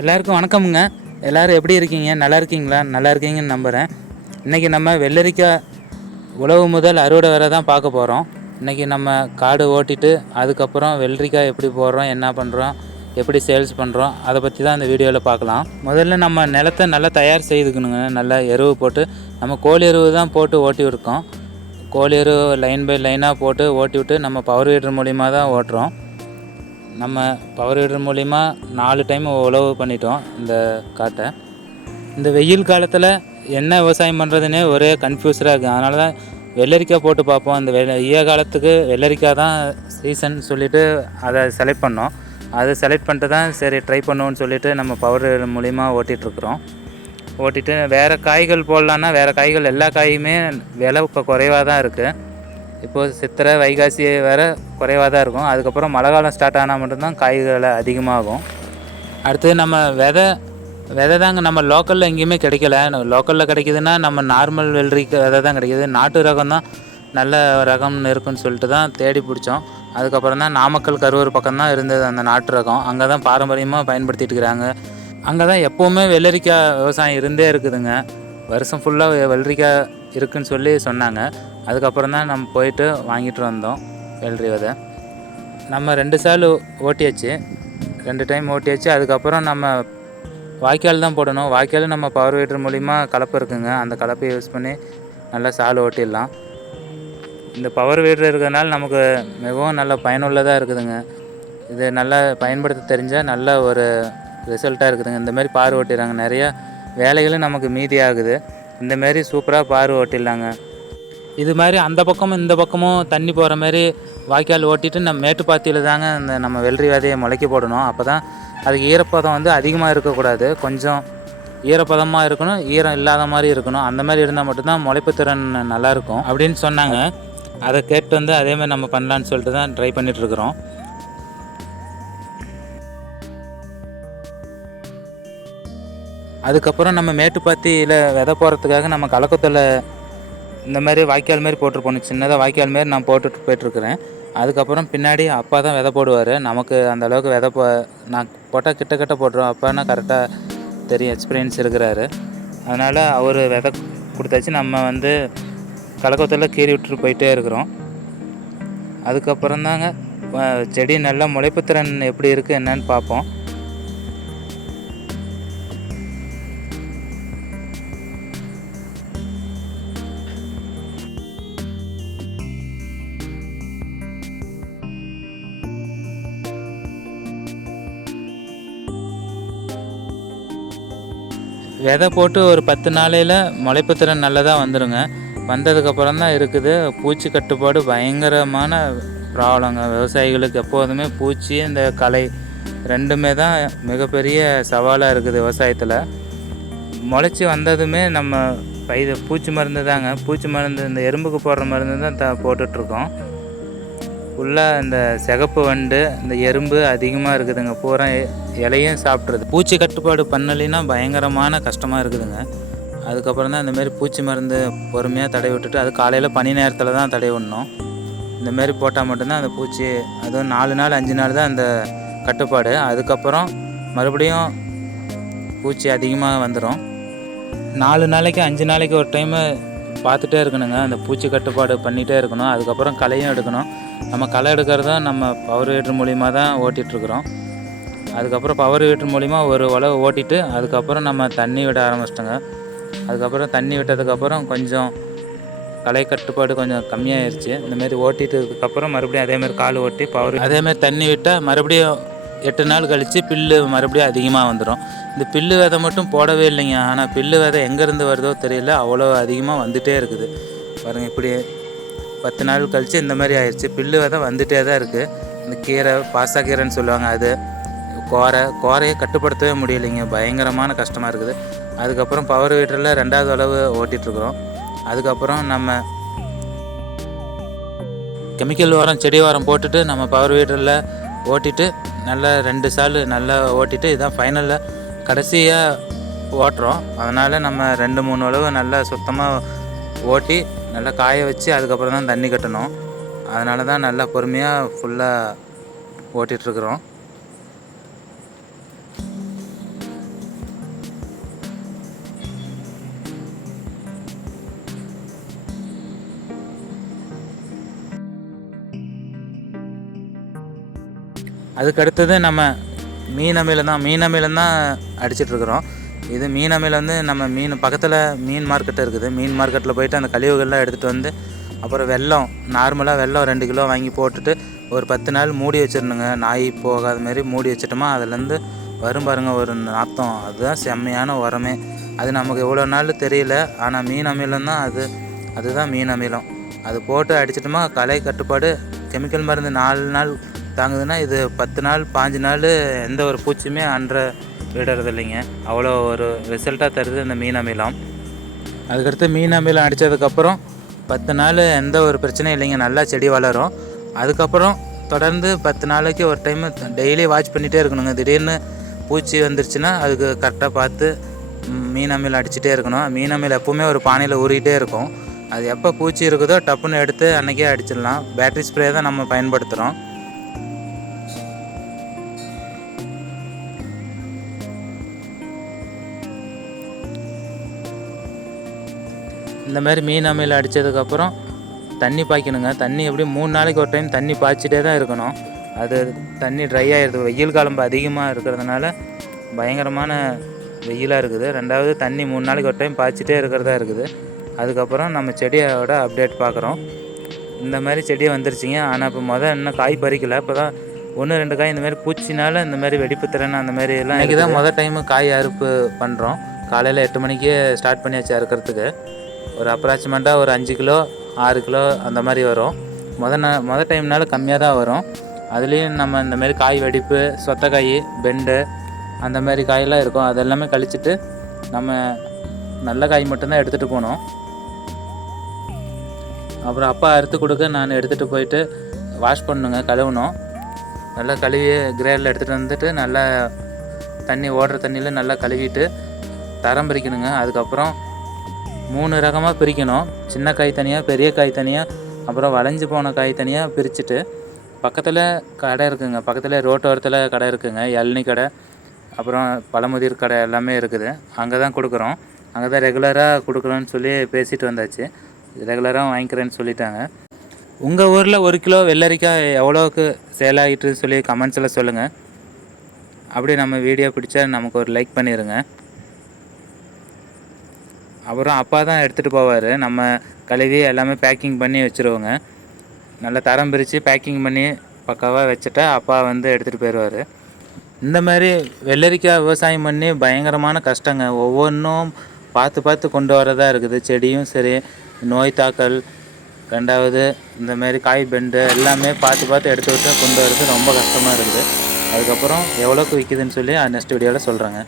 எல்லாருக்கும் வணக்கமுங்க. எல்லோரும் எப்படி இருக்கீங்க? நல்லா இருக்கீங்களா? நல்லா இருக்கீங்கன்னு நம்புகிறேன். இன்றைக்கி நம்ம வெள்ளரிக்காய் உழவு முதல் அறுவடை வரை தான் பார்க்க போகிறோம். இன்றைக்கி நம்ம காடு ஓட்டிட்டு அதுக்கப்புறம் வெள்ளரிக்காய் எப்படி போடுறோம், என்ன பண்ணுறோம், எப்படி சேல்ஸ் பண்ணுறோம், அதை பற்றி தான் இந்த வீடியோவில் பார்க்கலாம். முதல்ல நம்ம நிலத்தை நல்லா தயார் செய்துக்கணுங்க. நல்லா எருவு போட்டு, நம்ம கோழி எருவு தான் போட்டு ஓட்டி இருக்கோம். கோழி எருவு லைன் பை லைனாக போட்டு ஓட்டி விட்டு நம்ம பவர் வீடர் மூலிமா தான் ஓட்டுறோம். நம்ம பவர் வீடர் மூலிமா 4 டைம் உழவு பண்ணிட்டோம் இந்த காட்டை. இந்த வெயில் காலத்தில் என்ன விவசாயம் பண்ணுறதுனே ஒரே கன்ஃபியூஸராக இருக்குது. அதனால தான் வெள்ளரிக்காய் போட்டு பார்ப்போம். இந்த ஈய காலத்துக்கு வெள்ளரிக்காய் தான் சீசன் சொல்லிவிட்டு அதை செலக்ட் பண்ணோம். அதை செலக்ட் பண்ணிட்டு தான் சரி ட்ரை பண்ணுவோன்னு சொல்லிவிட்டு நம்ம பவர் வீடர் மூலிமா ஓட்டிகிட்ருக்குறோம். ஓட்டிட்டு வேறு காய்கள் போடலான்னா வேறு காய்கள் எல்லா காயுமே விலை இப்போ குறைவாக தான் இருக்குது. இப்போது சித்திரை வைகாசி வேறு குறைவாக தான் இருக்கும். அதுக்கப்புறம் மழை காலம் ஸ்டார்ட் ஆனால் மட்டும்தான் காய்கள் அதிகமாகும். அடுத்து நம்ம விதை தாங்க நம்ம லோக்கலில் எங்கேயுமே கிடைக்கல. லோக்கலில் கிடைக்கிதுன்னா நம்ம நார்மல் வெள்ளரிக்காய் விதை தான் கிடைக்கிது. நாட்டு ரகம் தான் நல்ல ரகம்னு இருக்குன்னு சொல்லிட்டு தான் தேடி பிடிச்சோம். அதுக்கப்புறம் தான் நாமக்கல் கரூர் பக்கம்தான் இருந்தது அந்த நாட்டு ரகம். அங்கே தான் பாரம்பரியமாக பயன்படுத்திட்டு இருக்கிறாங்க. அங்கே தான் எப்போவுமே வெள்ளரிக்காய் விவசாயம் இருந்தே இருக்குதுங்க. வருஷம் ஃபுல்லாக வெள்ளரிக்காய் இருக்குதுன்னு சொல்லி சொன்னாங்க. அதுக்கப்புறம் தான் நம்ம போயிட்டு வாங்கிட்டு வந்தோம் வெள்ளரி விதை. நம்ம 2 சால் ஓட்டியாச்சு, 2 டைம் ஓட்டியாச்சு. அதுக்கப்புறம் நம்ம வாய்க்கால் தான் போடணும். வாய்க்கால் நம்ம பவர் வீடர் மூலிமா கலப்பு இருக்குங்க. அந்த கலப்பையை யூஸ் பண்ணி நல்லா சால் ஓட்டிடலாம். இந்த பவர் வீடர் இருக்கிறதுனால நமக்கு மிகவும் நல்ல பயனுள்ளதாக இருக்குதுங்க. இது நல்லா பயன்படுத்த தெரிஞ்சால் நல்ல ஒரு ரிசல்ட்டாக இருக்குதுங்க. இந்தமாரி பார் ஓட்டிடுறாங்க. நிறையா வேலைகளும் நமக்கு மீதி ஆகுது. இந்தமாரி சூப்பராக பார் ஓட்டிடலாங்க. இது மாதிரி அந்த பக்கமும் இந்த பக்கமும் தண்ணி போகிற மாதிரி வாய்க்கால் ஓட்டிட்டு நம்ம மேட்டுப்பாத்தியில் தாங்க இந்த நம்ம வெள்ளரி விதையை முளைக்க போடணும். அப்போ தான் அதுக்கு ஈரப்பதம் வந்து அதிகமாக இருக்கக்கூடாது, கொஞ்சம் ஈரப்பதமாக இருக்கணும், ஈரம் இல்லாத மாதிரி இருக்கணும். அந்த மாதிரி இருந்தால் மட்டும்தான் முளைப்பு திறன் நல்லாயிருக்கும் அப்படின்னு சொன்னாங்க. அதை கேட்டு வந்து அதேமாதிரி நம்ம பண்ணலான்னு சொல்லிட்டு தான் ட்ரை பண்ணிகிட்ருக்குறோம். அதுக்கப்புறம் நம்ம மேட்டுப்பாத்தியில் விதை போகிறதுக்காக நம்ம கலக்கத்தில் இந்த மாதிரி வாய்க்கால் மாரி போட்டிருப்போம். சின்னதாக வாய்க்கால் மாரி நான் போட்டுட்டு போய்ட்டுருக்குறேன். அதுக்கப்புறம் பின்னாடி அப்பா தான் விதை போடுவார். நமக்கு அந்தளவுக்கு விதை நான் போட்டால் கிட்ட போட்டுருவோம். அப்பானா கரெக்டாக தெரியும், எக்ஸ்பீரியன்ஸ் இருக்கிறாரு. அதனால் அவர் விதை கொடுத்தாச்சு. நம்ம வந்து கலக்கத்தில் கீறி விட்டுட்டு போயிட்டே இருக்கிறோம். அதுக்கப்புறம் தாங்க செடி நல்லா முளைப்புத்திறன் எப்படி இருக்குது என்னன்னு பார்ப்போம். விதை போட்டு ஒரு 10 நாளையில் முளைப்புத்திறன் நல்லதாக வந்துடுங்க. வந்ததுக்கப்புறம் தான் இருக்குது பூச்சி கட்டுப்பாடு பயங்கரமான ப்ராப்ளங்க. விவசாயிகளுக்கு எப்போதுமே பூச்சி இந்த களை ரெண்டுமே தான் மிகப்பெரிய சவாலாக இருக்குது விவசாயத்தில். முளைச்சி வந்ததுமே நம்ம பூச்சி மருந்து தாங்க, பூச்சி மருந்து இந்த எறும்புக்கு போடுற மருந்து தான் போட்டுட்ருக்கோம். ஃபுல்லாக இந்த சிகப்பு வண்டு இந்த எறும்பு அதிகமாக இருக்குதுங்க. பூரா இலையும் சாப்பிட்றது. பூச்சி கட்டுப்பாடு பண்ணலைன்னா பயங்கரமான கஷ்டமாக இருக்குதுங்க. அதுக்கப்புறம் தான் இந்தமாரி பூச்சி மருந்து பொறுமையாக தடவி விட்டுட்டு, அது காலையில் பனி நேரத்தில் தான் தடவி விடணும். இந்தமாரி போட்டால் மட்டும்தான் அந்த பூச்சி, அதுவும் 4 நாள் 5 நாள் தான் அந்த கட்டுப்பாடு. அதுக்கப்புறம் மறுபடியும் பூச்சி அதிகமாக வந்துடும். 4 நாளைக்கு 5 நாளைக்கு ஒரு டைமு பார்த்துட்டே இருக்கணுங்க. அந்த பூச்சி கட்டுப்பாடு பண்ணிகிட்டே இருக்கணும். அதுக்கப்புறம் களையும் எடுக்கணும். நம்ம களை எடுக்கிறதும் நம்ம பவர் வீடர் மூலிமா தான் ஓட்டிகிட்ருக்குறோம். அதுக்கப்புறம் பவர் வீடர் மூலிமா ஒரு உழவு ஓட்டிட்டு அதுக்கப்புறம் நம்ம தண்ணி விட ஆரம்பிச்சிட்டோங்க. அதுக்கப்புறம் தண்ணி விட்டதுக்கப்புறம் கொஞ்சம் களை கட்டுப்பாடு கொஞ்சம் கம்மியாகிடுச்சு. இந்தமாரி ஓட்டிட்டதுக்கப்புறம் மறுபடியும் அதேமாதிரி கால் ஓட்டி அதேமாதிரி தண்ணி விட்டால் மறுபடியும் 8 நாள் கழித்து பில்லு மறுபடியும் அதிகமாக வந்துடும். இந்த பில்லு விதை மட்டும் போடவே இல்லைங்க. ஆனால் பில்லு விதை எங்கேருந்து வருதோ தெரியல, அவ்வளோ அதிகமாக வந்துகிட்டே இருக்குது பாருங்கள். இப்படி 10 நாள் கழித்து இந்த மாதிரி ஆயிடுச்சு. பில்லு விதை வந்துகிட்டே தான் இருக்குது. இந்த கீரை பாசாக்கீரைன்னு சொல்லுவாங்க, அது கோரையை கட்டுப்படுத்தவே முடியலைங்க. பயங்கரமான கஷ்டமாக இருக்குது. அதுக்கப்புறம் பவர் வீட்டரில் 2வது அளவு ஓட்டிகிட்ருக்குறோம். அதுக்கப்புறம் நம்ம கெமிக்கல் உரம் செடி உரம் போட்டுட்டு நம்ம பவர் வீட்டரில் ஓட்டிட்டு நல்லா 2 சால் நல்லா ஓட்டிட்டு இதான் ஃபைனலில் கடைசியாக ஓட்டுறோம். அதனால் நம்ம 2-3 அளவு நல்லா சுத்தமாக ஓட்டி நல்லா காய வச்சு அதுக்கப்புறம் தான் தண்ணி கட்டணும். அதனால தான் நல்லா பொறுமையாக ஃபுல்லாக ஓட்டிகிட்ருக்குறோம். அதுக்கு அடுத்தது நம்ம மீன் அமிலம் தான் அடிச்சிட்ருக்குறோம். இது மீன் அமிலம் வந்து நம்ம பக்கத்தில் மீன் மார்க்கெட்டு இருக்குது. மீன் மார்க்கெட்டில் போய்ட்டு அந்த கழிவுகள்லாம் எடுத்துகிட்டு வந்து அப்புறம் வெல்லம், நார்மலாக வெல்லம் 2 கிலோ வாங்கி போட்டுட்டு ஒரு 10 நாள் மூடி வச்சிடணுங்க. நாய் போகாத மாதிரி மூடி வச்சிட்டோமா அதுலேருந்து வரும் பாருங்கள் ஒரு நாத்தம். அதுதான் செம்மையான உரமே. அது நமக்கு எவ்வளோ நாள் தெரியல. ஆனால் மீன் அமிலம் தான் அதுதான் மீன் அமிலம். அது போட்டு அடிச்சிட்டோமா களை கட்டுப்பாடு. கெமிக்கல் மருந்து 4 நாள் தாங்குதுன்னா இது 10 நாள் 5 நாள் எந்த ஒரு பூச்சியுமே விடுறது இல்லைங்க. அவ்வளோ ஒரு ரிசல்ட்டாக தருது இந்த மீன் அமிலம். அதுக்கடுத்து மீன் அமிலம் அடித்ததுக்கப்புறம் 10 நாள் எந்த ஒரு பிரச்சனையும் இல்லைங்க. நல்லா செடி வளரும். அதுக்கப்புறம் தொடர்ந்து 10 நாளைக்கு ஒரு டைம் டெய்லி வாட்ச் பண்ணிகிட்டே இருக்கணுங்க. திடீர்னு பூச்சி வந்துருச்சுன்னா அதுக்கு கரெக்டாக பார்த்து மீன் அமிலம் அடிச்சுட்டே இருக்கணும். மீன் அமிலம் எப்போவுமே ஒரு பானையில் ஊறிக்கிட்டே இருக்கும். அது எப்போ பூச்சி இருக்குதோ டப்புன்னு எடுத்து அன்றைக்கே அடிச்சிடலாம். பேட்டரி ஸ்ப்ரே தான் நம்ம பயன்படுத்துகிறோம். இந்த மாதிரி மீன் அமிலம் அடித்ததுக்கப்புறம் தண்ணி பாய்க்கணுங்க. தண்ணி எப்படியும் 3 நாளைக்கு ஒரு டைம் தண்ணி பாய்ச்சிட்டே தான் இருக்கணும். அது தண்ணி ட்ரை ஆகிடுது. வெயில் காலம் அதிகமாக இருக்கிறதுனால பயங்கரமான வெயிலாக இருக்குது. 2வது தண்ணி 3 நாளைக்கு ஒரு டைம் பாய்ச்சிட்டே இருக்கிறதா இருக்குது. அதுக்கப்புறம் நம்ம செடியோட அப்டேட் பார்க்குறோம். இந்த மாதிரி செடியை வந்துருச்சிங்க. ஆனால் இப்போ இன்னும் காய் பறிக்கலை. இப்போ தான் 1-2 காய் இந்த மாதிரி பூச்சினால இந்த மாதிரி வெடிப்பு திறன் அந்த மாதிரி எல்லாம் இன்றைக்கி தான் டைமு காய் அறுப்பு பண்ணுறோம். காலையில் 8 மணிக்கே ஸ்டார்ட் பண்ணியாச்சு அறுக்கிறதுக்கு. ஒரு அப்ராக்சிமேட்டாக ஒரு 5 கிலோ 6 கிலோ அந்த மாதிரி வரும். மொதல் டைம்னால கம்மியாக தான் வரும். அதுலேயும் நம்ம இந்த மாதிரி காய் வெடிப்பு, சொத்தைக்காய், பெண்டு அந்த மாதிரி காயெல்லாம் இருக்கும். அதெல்லாமே கழிச்சிட்டு நம்ம நல்ல காய் மட்டும்தான் எடுத்துகிட்டு போனோம். அப்புறம் அப்பா அறுத்து கொடுக்க நான் எடுத்துகிட்டு போயிட்டு வாஷ் பண்ணுங்க, கழுவணும். நல்லா கழுவி கிரேடில் எடுத்துகிட்டு வந்துட்டு நல்லா தண்ணி ஓடுற தண்ணியில் நல்லா கழுவிட்டு தரம் பிரிக்கணுங்க. அதுக்கப்புறம் 3 ரகமாக பிரிக்கணும். சின்ன காய் தனியாக, பெரிய காய் தனியாக, அப்புறம் வளைஞ்சு போன காய் தனியாக பிரிச்சுட்டு பக்கத்தில் கடை இருக்குதுங்க. பக்கத்தில் ரோட்டோரத்தில் கடை இருக்குதுங்க. இளநீ கடை, அப்புறம் பழமுதிர் கடை எல்லாமே இருக்குது. அங்கே தான் கொடுக்குறோம். அங்கே தான் ரெகுலராக கொடுக்குறோன்னு சொல்லி பேசிட்டு வந்தாச்சு. ரெகுலராக வாங்கிக்கிறேன்னு சொல்லிட்டாங்க. உங்கள் ஊரில் 1 கிலோ வெள்ளரிக்காய் எவ்வளோவுக்கு சேல் ஆகிட்டுன்னு சொல்லி கமெண்ட்ஸில் சொல்லுங்கள். அப்படி நம்ம வீடியோ பிடிச்சா நமக்கு ஒரு லைக் பண்ணிடுங்க. அப்புறம் அப்பா தான் எடுத்துகிட்டு போவார். நம்ம கழுவி எல்லாமே பேக்கிங் பண்ணி வச்சுருவோங்க. நல்லா தரம் பிரித்து பேக்கிங் பண்ணி பக்காவாக வச்சுட்டா அப்பா வந்து எடுத்துகிட்டு போயிடுவார். இந்த மாதிரி வெள்ளரிக்காய் விவசாயம் பண்ணி பயங்கரமான கஷ்டங்க. ஒவ்வொன்றும் பார்த்து கொண்டு வரதா இருக்குது. செடியும் சரி, நோய் தாக்கல், 2வது இந்த மாதிரி காய் பெண்டு எல்லாமே பார்த்து எடுத்து கொண்டு வரது ரொம்ப கஷ்டமாக இருக்குது. அதுக்கப்புறம் எவ்வளோக்கு விற்கிதுன்னு சொல்லி நெக்ஸ்ட் வீடியோவில் சொல்கிறேங்க.